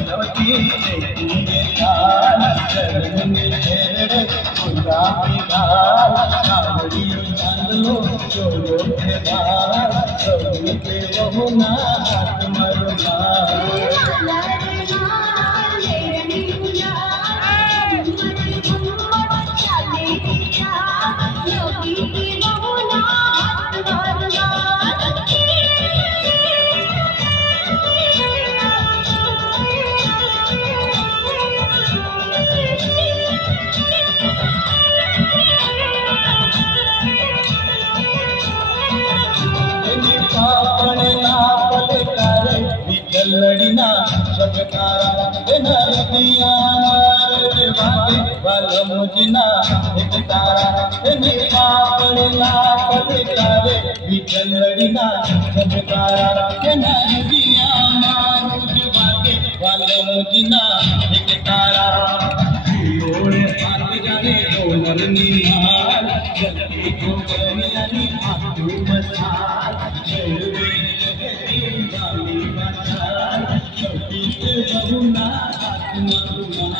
झपकी देखूंगे लाल चलेंगे तेरे गुलाबी लाल कावड़ी चांदलो चोलो के बाल सभी के बहुना हाथ मरना लड़ना सबकारा नदिया वागे वाल मुझना एक तारा पापड़ना पलकारे विठल लड़ना सबकारा नदिया वागे वाल मुझना एक तारा ओरे पात जाने डोलर नीहाल जल्दी को बनियानी आतू मसाल बहुना हाथ मरुना